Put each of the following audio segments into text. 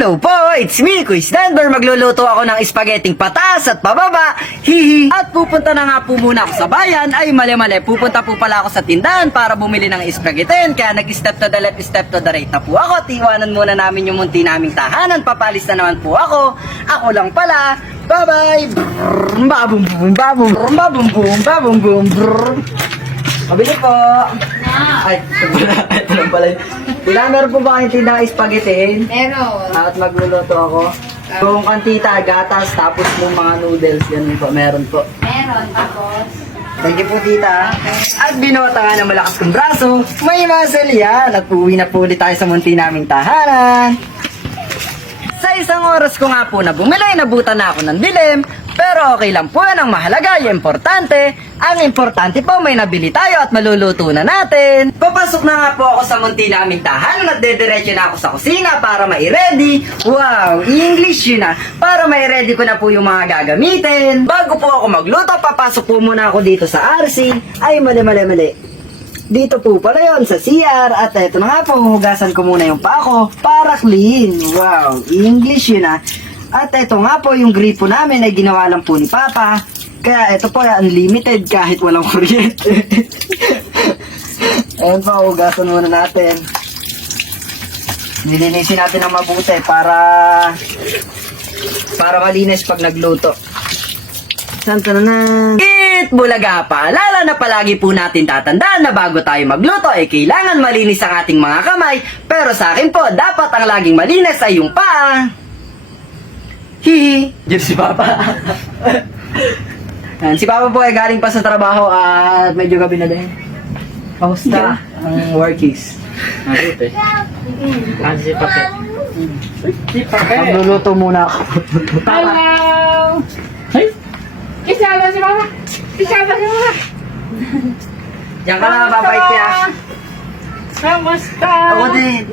Hello po, it's me, Kuya Stanber. Magluluto ako ng spaghetti pataas at pababa. Hihi. At pupunta na nga po muna ako sa bayan. Ay, mali-mali. Pupunta po pala ako sa tindahan para bumili ng spaghetti. Kaya nag-step to the left, step to the right na po ako. Tiwanan muna namin yung munti naming tahanan. Papalis na naman po ako. Ako lang pala. Bye-bye. Babum boom, babum boom, babum boom, babum boom. Mabili po. Ay, ito lang pala. Meron po ba kayong tindang spaghetti? Meron. At magluluto ako. Yung kantita, gatas, tapos yung mga noodles, ganun po, meron po. Meron. Tapos, Thank you po, tita. At binota nga ng malakas kong braso, may muscle yan. At uwi na po ulit tayo sa munti naming tahanan. Sa isang oras ko nga po na bumili, nabutan na ako ng dilim. Pero okay lang po yan, ang mahalaga, yung importante. Ang importante po, may nabili tayo at maluluto na natin. Papasok na nga po ako sa munti naming tahanan at dediretso na ako sa kusina para mai-ready. Wow, English yun na. Para mai-ready ko na po yung mga gagamitin. Bago po ako magluto, papasok po muna ako dito sa RC. Ay, mali. Dito po pala yun sa CR. At eto na nga po, hugasan ko muna yung paa ko para clean. Wow, English yun na. At eto nga po, yung gripo namin ay ginawa lang po ni Papa. Kaya ito po ay unlimited kahit walang kuryente. Ayan po, hugasan muna natin. Nilinisin natin ng mabuti para malinis pag nagluto. Santa na na. It bulaga pa. Lala na palagi po natin tatandaan na bago tayo magluto ay kailangan malinis ang ating mga kamay. Pero sa akin po, dapat ang laging malinis ay yung paa. Hihi. Diyan si Papa. Yan, si Papa po ay galing pa sa trabaho at medyo gabi na din. Kamusta ang workies? Mabuti. Kasi si Pape. Si Pape. Magluluto muna ako. hello! Ay! Isama si mama! Isama si mama! Diyan ka na, babait ka. Kamusta? Ako din.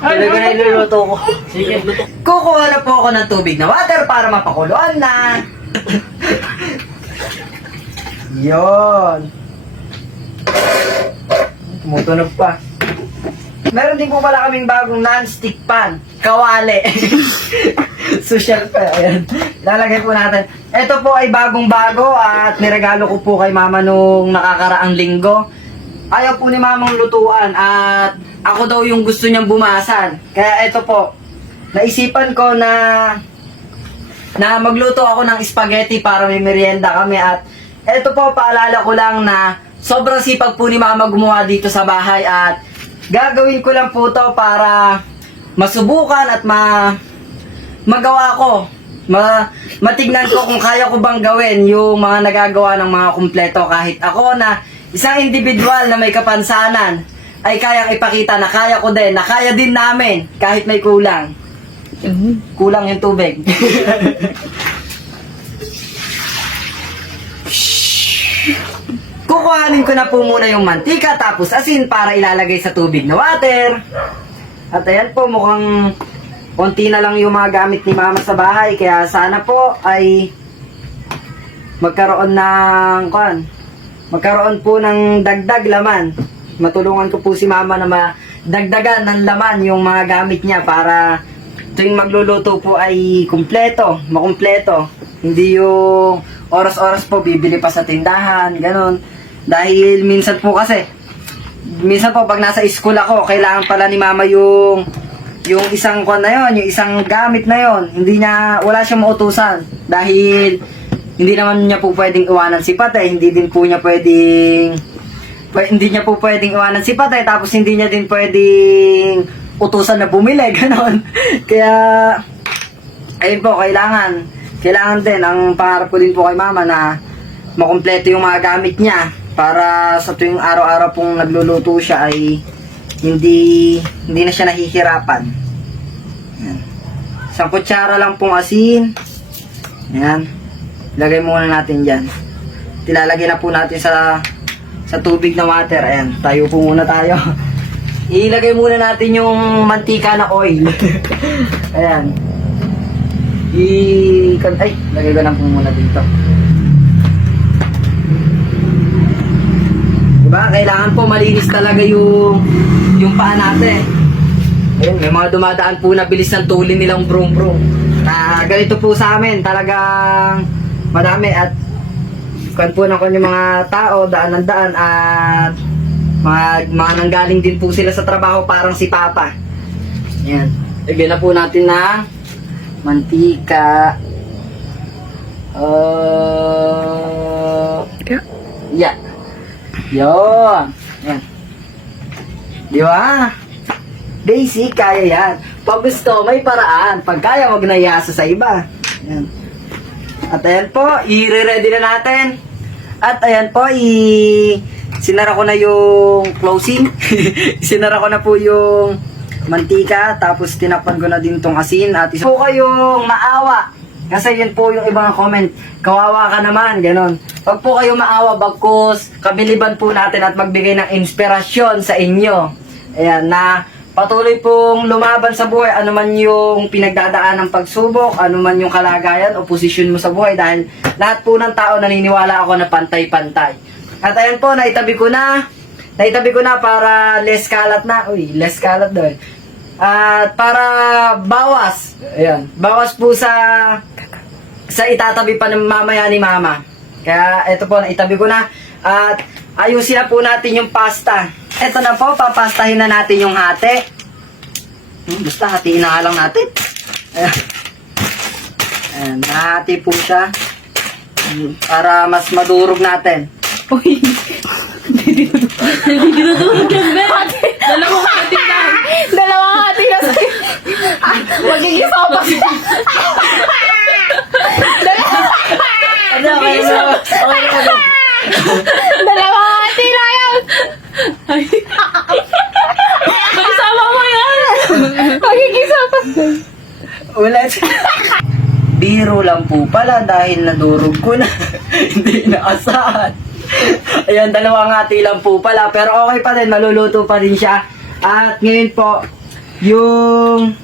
Talaga na iluluto ko. Sige, luto. Kukuha na po ako ng tubig na water para mapakuluan na. Yon. Tumutunog pa. Meron din po pala kaming bagong non-stick pan. Kawali. Social pa. Ayan. Lalagay po natin. Ito po ay bagong-bago at niregalo ko po kay mama nung nakakaraang linggo. Ayaw po ni mamang lutuan at ako daw yung gusto niyang bumasan. Kaya ito po, naisipan ko na magluto ako ng spaghetti para may merienda kami. At ito po, paalala ko lang na sobrang sipag po ni mama gumawa dito sa bahay. At gagawin ko lang po to para masubukan at magawa ko. Matignan ko kung kaya ko bang gawin yung mga nagagawa ng mga kumpleto. Kahit ako na isang individual na may kapansanan ay kayang ipakita na kaya ko din, na kaya din namin kahit may kulang. Kulang yung tubig. Kukuhanin ko na po muna yung mantika tapos asin para ilalagay sa tubig na water. At ayan po, mukhang konti na lang yung mga gamit ni mama sa bahay. Kaya sana po ay magkaroon po ng dagdag laman. Matulungan ko po si mama na madagdagan ng laman yung mga gamit niya para tuwing magluluto po ay makumpleto. Hindi yung oras-oras po bibili pa sa tindahan, ganun. Dahil minsan po pag nasa school ako, kailangan pala ni mama yung isang yung isang gamit na yon. Wala siyang mautusan dahil hindi naman niya po pwedeng iwanan si Patay, hindi niya po pwedeng iwanan si Patay, tapos hindi niya din pwedeng utusan na bumili, gano'n. Kaya, ayun po, kailangan din, ang pangarap ko din po kay mama na makumpleto yung mga gamit niya para sa tuwing araw-araw pong nagluluto siya ay hindi na siya nahihirapan. Ayan. Isang kutsara lang pong asin. Ayan. Ilagay muna natin dyan. Tilalagay na po natin sa tubig na water. Ayan, tayo po muna tayo. Ilagay muna natin yung mantika na oil. Ayan. Lagay ko lang po muna dito. Diba? Kailangan po malinis talaga yung paa natin. Ayun, may mga dumadaan po na bilis ng tulin nilang brong-brong. Ganito po sa amin, talagang madami at kan po ng kanyang mga tao, daan ng daan at mga nanggaling din po sila sa trabaho parang si Papa. Ayan. Lagyan na po natin ng mantika. Yeah. Yun. Ayan. Di ba? Basic, kaya yan. Pag gusto, may paraan. Pag kaya, wag nayasa sa iba. Ayan. At ayan po, i-ready na natin. At ayan po, sinara ko na yung closing. Sinara ko na po yung mantika. Tapos tinakpan ko na din tong asin. At isa po kayong maawa. Kasi yun po yung ibang comment. Kawawa ka naman, ganon. Wag po kayong maawa, bagkus kabiliban po natin at magbigay ng inspirasyon sa inyo. Ayan, na patuloy pong lumaban sa buhay, ano man yung pinagdadaan ng pagsubok, ano man yung kalagayan o posisyon mo sa buhay, dahil lahat po ng tao naniniwala ako na pantay-pantay. At ayan po, naitabi ko na para less kalat na. Uy, less kalat doon. At para bawas, ayan, bawas po sa itatabi pa ng mamaya ni Mama. Kaya ito po, naitabi ko na. At ayusin na po natin yung pasta. Ito na po, papastahin na natin yung hati. Basta hatiin na lang natin. Ayan. Ayan, nahati po siya. Para mas madurog natin. Uy. Dinudurog yan, Ben. Dalawang hati na. Dalawang hati na sa'yo. Magiging sopas. Dalawang hati na yan. Kasama mo yan. Magiging sopas. Wala biro lang po pala dahil nadurog ko na. Hindi naasahan. Ayan, dalawang hati lang po pala. Pero okay pa din, maluluto pa rin siya. At ngayon po, yung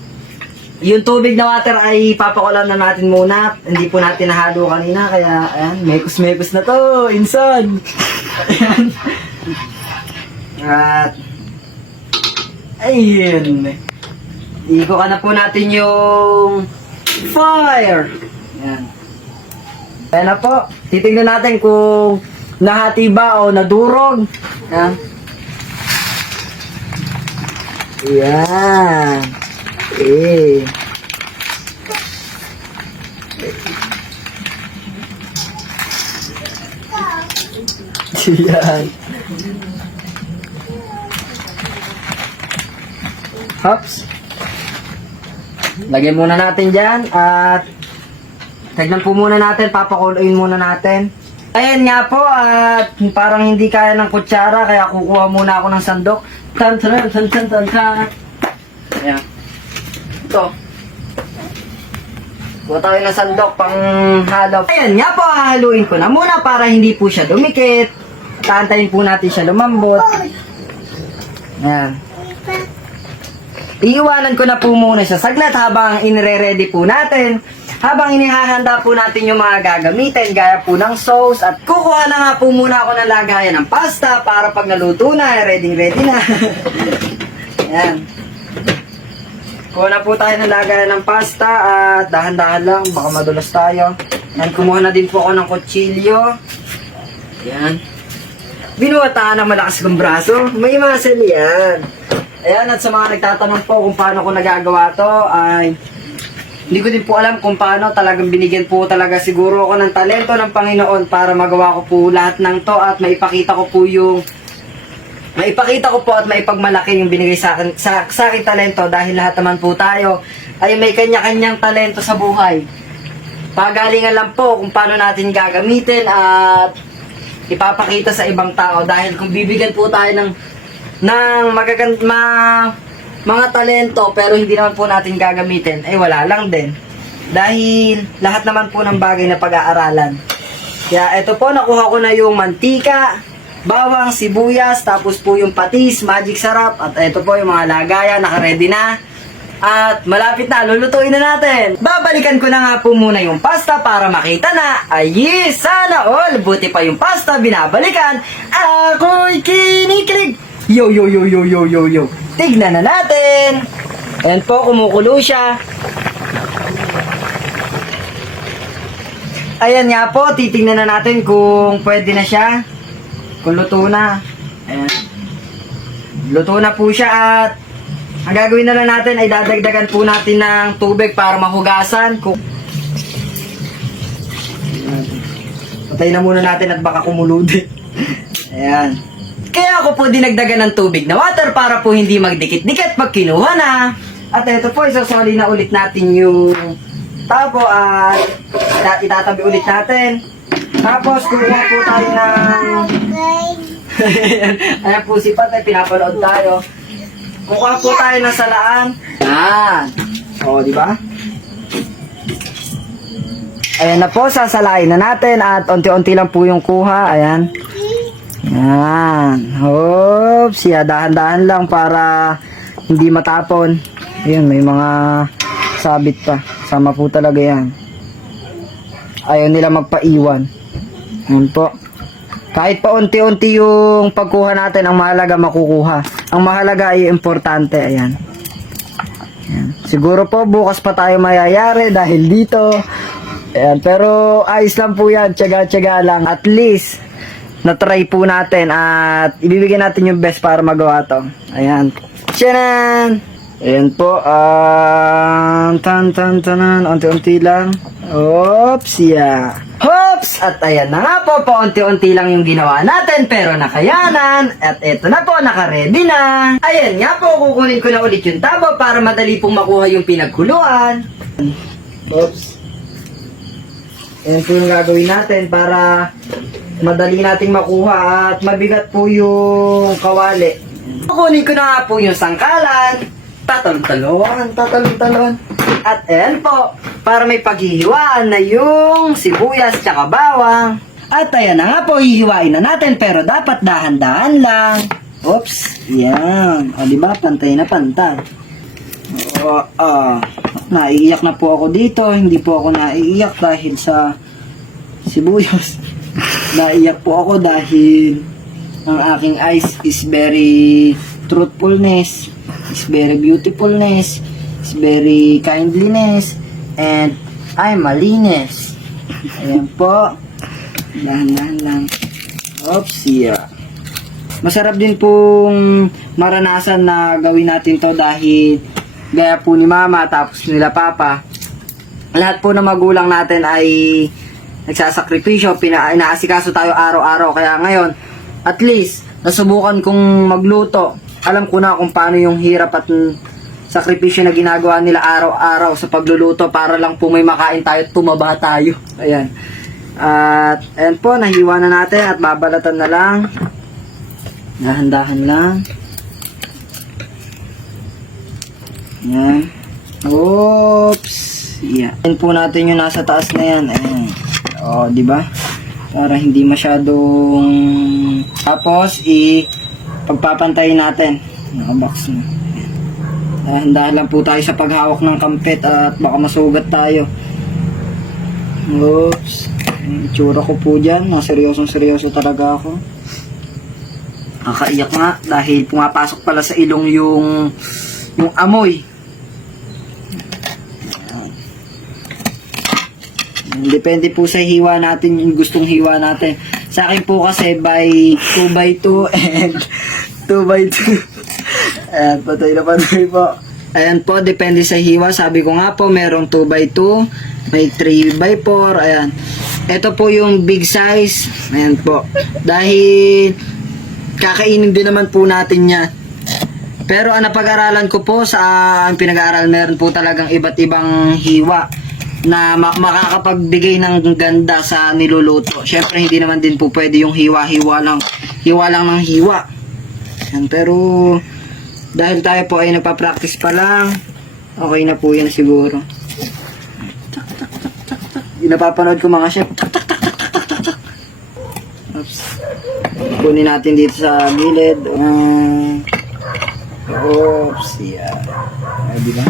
tubig na water ay papakulan na natin muna. Hindi po natin nahalo kanina. Kaya, ayan, mekos-mekos na to. Insan. Ayan. At, ayun. Iko ka na po natin yung fire. Ayan. Ayan na po. Titignan natin kung nahati ba o nadurog. Ayan. Ayan. Eh. Ayan. Hops. Lagyan muna natin dyan at tignan po muna natin, papakuloyin muna natin. Ayan nga po, at parang hindi kaya ng kutsara kaya kukuha muna ako ng sandok. Tan tan tan tan tan tan. Ayan. Ito. Kuha tayo ng sandok pang halo. Ayan nga po, haluin ko na muna para hindi po siya dumikit. Taantayin po natin siya lumambot. Ayan. Iiwanan ko na po muna siya saglit habang inire-ready po natin. Habang inihahanda po natin yung mga gagamitin, gaya po ng sauce. At kukuha na nga po muna ako ng lagayan ng pasta para pag naluto na, ready na. Ayan. Kuha na po tayo ng lagayan ng pasta at dahan-dahan lang, baka madulas tayo. Ayan, kumuha na din po ako ng kutsilyo. Ayan. Binuwataan ng malakas kong braso, may muscle yan. Ayan, at sa mga nagtatanong po kung paano ko nagagawa to, ay hindi ko din po alam kung paano. Talagang binigyan po talaga siguro ako ng talento ng Panginoon para magawa ko po lahat ng to at maipakita ko po at maipagmalaki yung binigay sa akin talento, dahil lahat naman po tayo ay may kanya-kanyang talento sa buhay. Pagalingan lang po kung paano natin gagamitin at ipapakita sa ibang tao, dahil kung bibigyan po tayo ng mga talento pero hindi naman po natin gagamitin, ay wala lang din. Dahil lahat naman po ng bagay na pag-aaralan. Kaya ito po, nakuha ko na yung mantika, bawang, sibuyas, tapos po yung patis, magic sarap, at ito po yung mga lagayan, naka-ready na. At malapit na, lulutuin na natin. Babalikan ko na nga po muna yung pasta para makita na. Ay, sana all. Buti pa yung pasta, binabalikan. Ako'y kinikilig. Yo, yo, yo, yo, yo, yo, yo. Tignan na natin. Ayan po, kumukulo siya. Ayan nga po, titingnan na natin kung pwede na siya. Kung luto na. Ayan. Luto na po siya at ang gagawin na lang natin ay dadagdagan po natin ng tubig para mahugasan. Patay na muna natin at baka kumuludin. Ayan. Kaya ako po dinagdagan ng tubig na water para po hindi magdikit-dikit pag kinuha na. At ito po, isasoli na ulit natin yung tabo at itatabi ulit natin. Tapos kukuha po tayo ng... Ayan po si Pat, pinapanood tayo. Kukuha po tayo ng salaan. Yan. O, di ba? Ayan na po, sasalain na natin at unti-unti lang po yung kuha. Ayan. Yan. Oops. Yeah, dahan-dahan lang para hindi matapon. Ayan, may mga sabit pa. Sama po talaga yan. Ayaw nila magpaiwan. Ayan po. Kahit pa unti-unti yung pagkuha natin, ang mahalaga makukuha. Ang mahalaga ay importante. Ayan. Ayan. Siguro po bukas pa tayo mayayari dahil dito. Ayan. Pero ayos lang po yan. Tiyaga-tiyaga lang. At least, na-try po natin at ibibigay natin yung best para magawa to. Ayan. Tiyanan! Ayan po. Tan-tan-tanan. Unti-unti lang. Oops, yeah. Hops! At ayan na nga po, paunti-unti lang yung ginawa natin, pero nakayanan. At eto na po, nakaready na. Ayan nga po, kukunin ko na ulit yung tabo para madali pong makuha yung pinaghuluan. Oops. Ayan po yung gagawin natin para madali nating makuha at mabigat po yung kawali. Kukunin ko na nga po yung sangkalan. Tatalon-talon. At ayan po, para may paghihiwaan na yung sibuyas tsaka bawang. At ayan na nga po, hihiwain na natin pero dapat dahan-dahan lang. Oops, yan. O diba, pantay na pantay. Naiiyak na po ako dito. Hindi po ako naiiyak dahil sa sibuyas. Naiiyak po ako dahil ang aking eyes is very truthfulness, is very beautifulness, is very kindliness, and I'm malinis. Ayan po. Dahan-dahan lang. Oops, yeah. Masarap din pong maranasan na gawin natin to dahil gaya po ni mama tapos nila papa. Lahat po ng magulang natin ay nagsasakripisyo, inaasikaso tayo araw-araw. Kaya ngayon, at least, nasubukan kong magluto. Alam ko na kung paano yung hirap at sakripisyo na ginagawa nila araw-araw sa pagluluto para lang po may makain tayo at tumaba tayo. Ayan. At ayan po, nahiwa na natin at babalatan na lang. Dahan-dahan lang. Ayan. Oops. Yeah. Ayan po natin yung nasa taas na yan. Ayan. O, diba? Para hindi masyadong... Tapos, pagpapantayin natin. Nakabox na. Dahan-dahan lang po tayo sa paghawak ng kampet at baka masugat tayo. Oops. Yung itsura ko po dyan. Seryosong-seryoso talaga ako. Nakaiyak nga dahil pumapasok pala sa ilong yung amoy. Depende po sa hiwa natin, yung gustong hiwa natin. Sa akin po kasi by 2x2 and 2x2. Ayan, patay na patay po. Ayan po, depende sa hiwa. Sabi ko nga po, merong 2x2, may 3x4. Ayan. Ito po yung big size. Ayan po. Dahil kakainin din naman po natin yan. Pero ang napag-aralan ko po sa pinag-aaral, meron po talagang iba't ibang hiwa na makakapagbigay ng ganda sa niluluto. Syempre hindi naman din po pwede yung hiwa lang ng hiwa. Yan, pero dahil tayo po ay nagpa-practice pa lang, okay na po yan siguro. Napapanood ko mga chef. Oops. Kunin natin dito sa gilid. Oops, yan. Ay, di ba?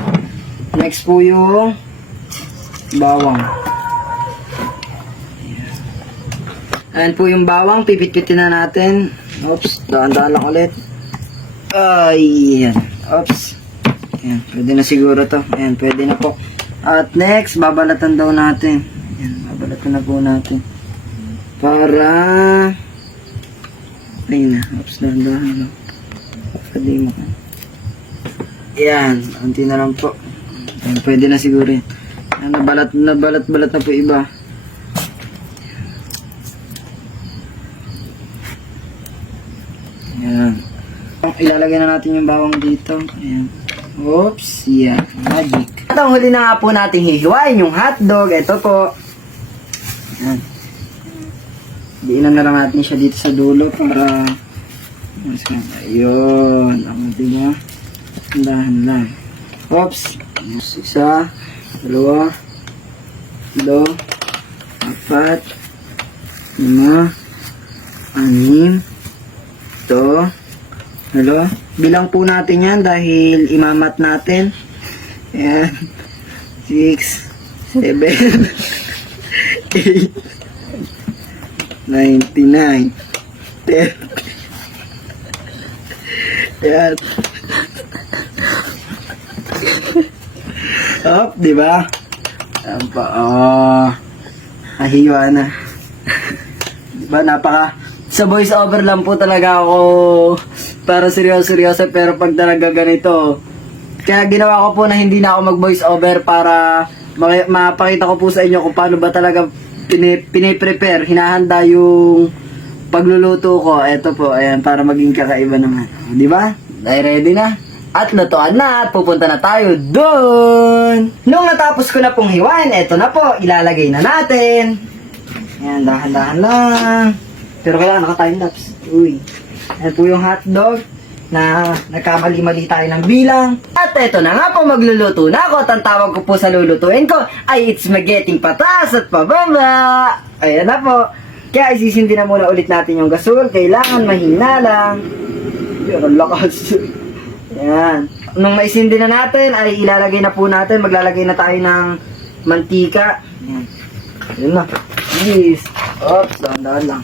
Next po yung bawang. Ayan po yung bawang, pipit-pitin na natin. Oops, daan-daan lang ulit. Ay, yan. Oops. Ayan, pwede na siguro to. Ayan, pwede na po. At next, babalatan daw natin. Ayan, babalatan na po natin. Para... Ayun na. Oops, daan-daan lang. Pwede mo ka. Ayan, unti na lang po. Ayan, pwede na siguro yan. Ayan, nabalat na po iba. Ayan. Ilalagay na natin yung bawang dito. Ayan. Oops. Yan. Magic. At ang huli na nga po natin hihiwain yung hotdog. Ito po. Ayan. Diinan na lang natin siya dito sa dulo para... Ayun. Ang diba? Dahan lang. Oops. Isa. Dalawa. 3. 4. 5. 6. Ito. Hello? Bilang po natin yan dahil imamat natin. Ayan. 6, 7, 8, 99, 10. Ayan. Up, di ba? Ayan pa. Oh. Nahiwa na. Di ba? Sa voice over lang po talaga ako para seryoso pero pag talaga ganito, kaya ginawa ko po na hindi na ako mag voice over para mapakita ko po sa inyo kung paano ba talaga piniprepare, hinahanda yung pagluluto ko. Eto po, ayan, para maging kakaiba naman. Di ba? Ay, ready na? At lutuan na at pupunta na tayo doon. Nung natapos ko na pong hiwain, eto na po, ilalagay na natin. Ayan, dahan-dahan lang. Pero kailangan naka-time lapse. Uy. Ayan po yung hotdog na nagkamali-mali tayo ng bilang. At eto na nga po, magluluto na ako. At ang tawag ko po sa lulutuin ko ay it's spaghetti pataas at pababa. Ayan na po. Kaya isisindi na muna ulit natin yung gasol. Kailangan mahina lang. Yun, ang lakas. Ayan. Nung maisindi na natin, ay ilalagay na po natin. Maglalagay na tayo ng mantika. Ayan. Ayan na. Yes. Oops, dahan-dahan lang.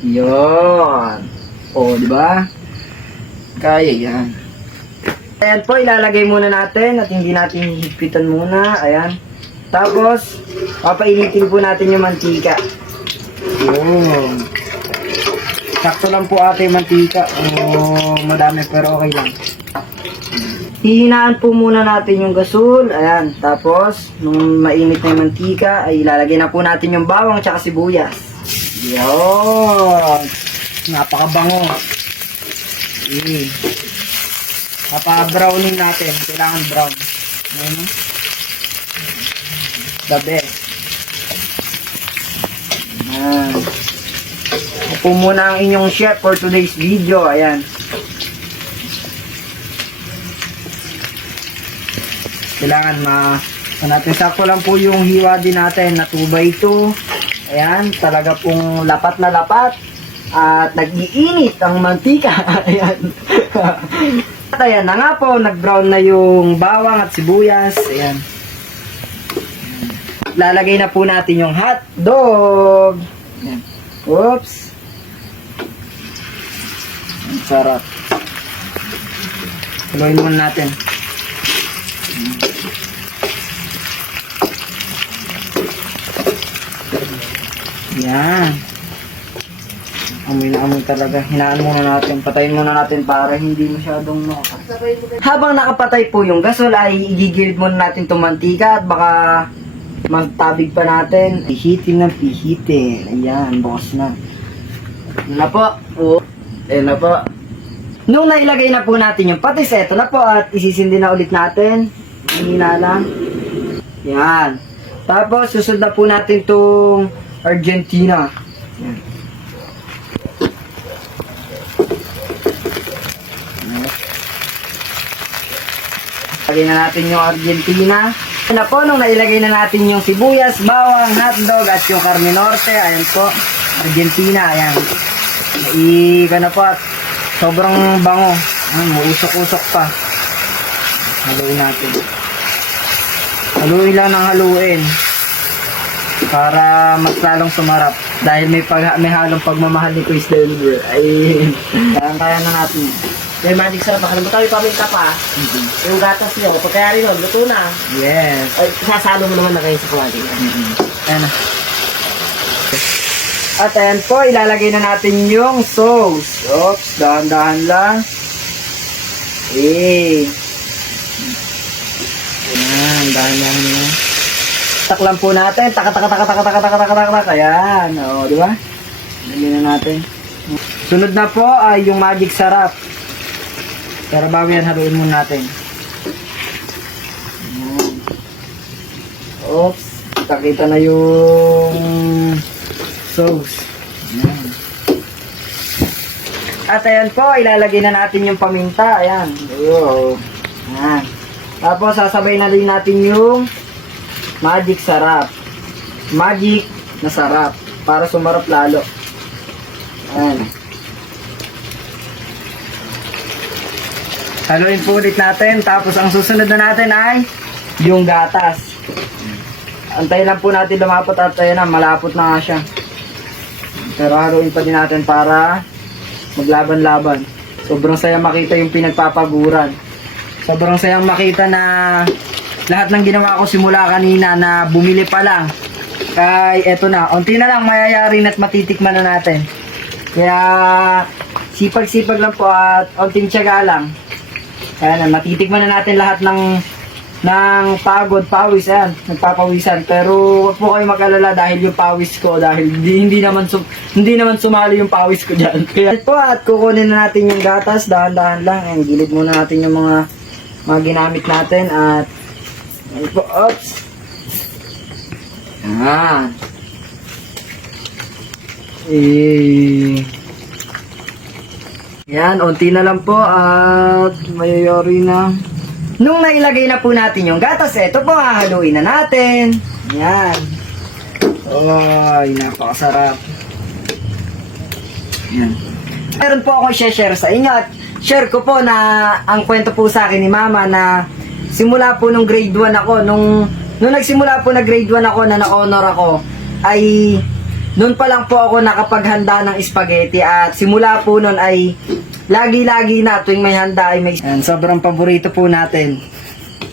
Yon. O, di ba? Kaya yan. Ayan po, ilalagay muna natin at hindi natin hihigpitan muna. Ayan. Tapos, papainitin po natin yung mantika. Yun. Sakto lang po ate yung mantika. O, madami pero okay lang. Hihinaan po muna natin yung gasol. Ayan. Tapos, nung mainit na yung mantika, ay ilalagay na po natin yung bawang at saka sibuyas. Yun. Napakabango. Papa-browning natin. Kailangan brown. Ayan. The best. Ayan. Ito muna ang inyong chef for today's video. Ayan. Kailangan natin sakto lang po yung hiwa din natin na 2x2. Ayan, talaga pong lapat na lapat. At nag-iinit ang mantika. Ayan. At ayan na nga po, nag-brown na yung bawang at sibuyas. Ayan. Lalagay na po natin yung hotdog. Ayan. Oops. Ang sarap. Haluin muna natin. Yan. Amoy na amoy talaga. Hinaan muna natin. Patayin muna natin para hindi masyadong Habang nakapatay po yung gasol ay igigilid muna natin itong mantika at baka magtabig pa natin. Pihitin ng pihitin. Ayan, bukas na. Ayan na po. Ayan na po. Nung nailagay na po natin yung patis, eto na po at isisindi na ulit natin. Hina lang. Yan. Tapos susunod na po natin itong Argentina. Yan. Lagyan na natin yung Argentina. Na po, nung nailagay na natin yung sibuyas, bawang, hotdog, at yung carne norte, ayan po, Argentina, ayan. Na po at sobrang bango. Mausok-usok pa. Haluin natin. Haluin lang ng haluin. Para mas lalong sumarap. Dahil may halong pagmamahal ni Chris Denver. Ay, kaya na natin. May magic sarap. Nakalimutan yung paminta pa. Yung gatas niyo. Pagkayari nun, luto na. Yes. Ay, sasalo mo naman na kayo sa kawali. Ayan na. At ayan po, ilalagay na natin yung sauce. Oops, dahan-dahan lang. Ayan, dahan-dahan lang. Tak lang po natin. Tak. Ayan, o, di ba? Lagyan na natin. Sunod na po ay yung magic sarap. Pero bago yan, haluin muna natin. Ayan. Oops, nakita na yung sauce. Ayan. At ayan po, ilalagay na natin yung paminta. Ayan. Ayan. Tapos, sasabay na din natin yung magic sarap. Magic na sarap. Para sumarap lalo. Ayan. Haluin po ulit natin. Tapos, ang susunod na natin ay yung gatas. Antayin lang po natin lumapot at ayan na, malapot na nga siya. Pero haluin pa din natin para maglaban-laban. Sobrang saya makita yung pinagpapaguran. Sobrang sayang makita na lahat ng ginawa ko simula kanina na bumili pa lang. Kaya eto na, unti na lang mayayarin at matitikman na natin. Kaya sipag-sipag lang po at unting tiyaga lang. Kaya na, matitikman na natin lahat ng pagod, pawis, ayan, nagpapawisan. Pero wag po kayo mag-alala dahil yung pawis ko, dahil hindi naman sumali yung pawis ko dyan. Kaya po at kukunin na natin yung gatas, dahan-dahan lang. Ayan, gilid muna natin yung mga ginamit natin at ayan po, oops. Ayan. Yan, unti na lang po at mayayari na. Nung nailagay na po natin yung gatas, eto po, hahaluin na natin. Yan. Ay, napakasarap. Yan. Meron po akong share sa inyo at share ko po na ang kwento po sa akin ni Mama na simula po nung grade 1 ako, nung nagsimula po na grade 1 ako na na-honor ako, ay noon pa lang po ako nakapaghanda ng spaghetti at simula po noon ay lagi-lagi na tuwing may handa ay may... Yan, sobrang paborito po natin.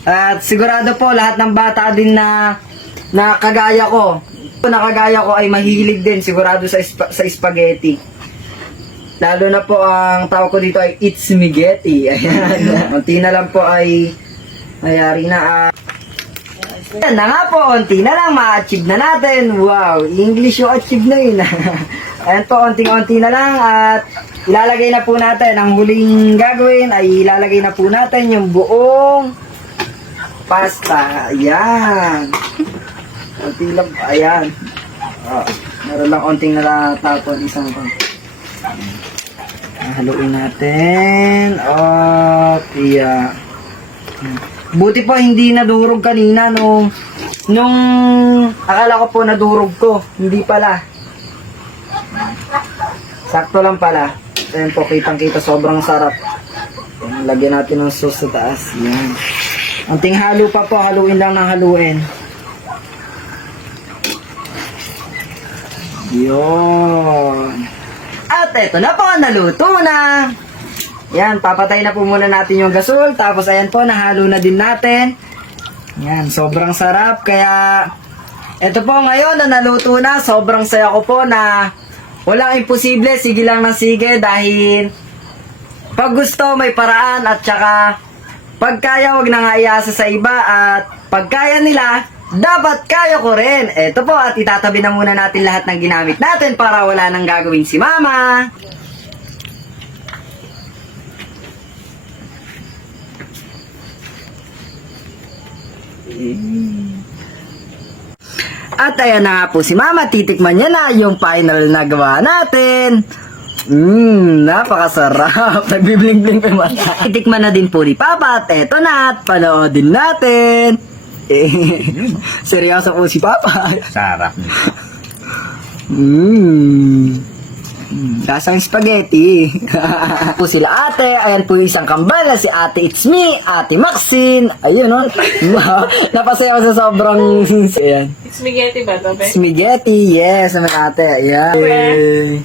At sigurado po lahat ng bata din na kagaya ko ay mahilig din sigurado sa spaghetti. Lalo na po ang tawag ko dito ay It's Spaghetti. Ayan. Unti na lang po ay mayari na. Yan na nga po, unti na lang ma-achieve na natin. Wow, English yung achieve na yun. Ayan po, unting-unti na lang at ilalagay na po natin. Ang huling gagawin ay ilalagay na po natin yung buong pasta. Ayan. Unti lang, ayan. Meron lang unting natatapon, isang pang. Haluin natin. At iya. Buti pa hindi nadurog kanina nung akala ko po nadurog ko. Hindi pala. Sakto lang pala. Ayan po, kitang-kita sobrang sarap. Ayan, lagyan natin ng sauce sa taas. Yan. Anting halo pa po, haluin lang ng haluin. Yun. At eto na po, naluto na. Yan, papatay na po muna natin yung gasol. Tapos ayan po, nahalo na din natin. Yan, sobrang sarap. Kaya, eto po ngayon na naluto na. Sobrang saya ko po na walang imposible. Sige lang ng sige dahil pag gusto may paraan. At saka, pag kaya wag na nga iasa sa iba. At pag kaya nila, dapat kaya ko rin. Eto po, at itatabi na muna natin lahat ng ginamit natin para wala nang gagawin si Mama. At ayan na nga po si Mama, titikman niya na yung final na gawa natin. Napakasarap. Nagbibling-bling pa yung mata. Titikman na din po ni Papa at eto na at panoodin natin. Eh, seryoso po si Papa. Sarap. Lasang spaghetti. Po sila ate. Ayan po yung isang kambal na si ate It's Me, ate Maxine. Ayun, no? Napasaya ako sa sobrang... Ayan. Spaghetti ba to, be? Spaghetti, yes, naman ate. Ayan.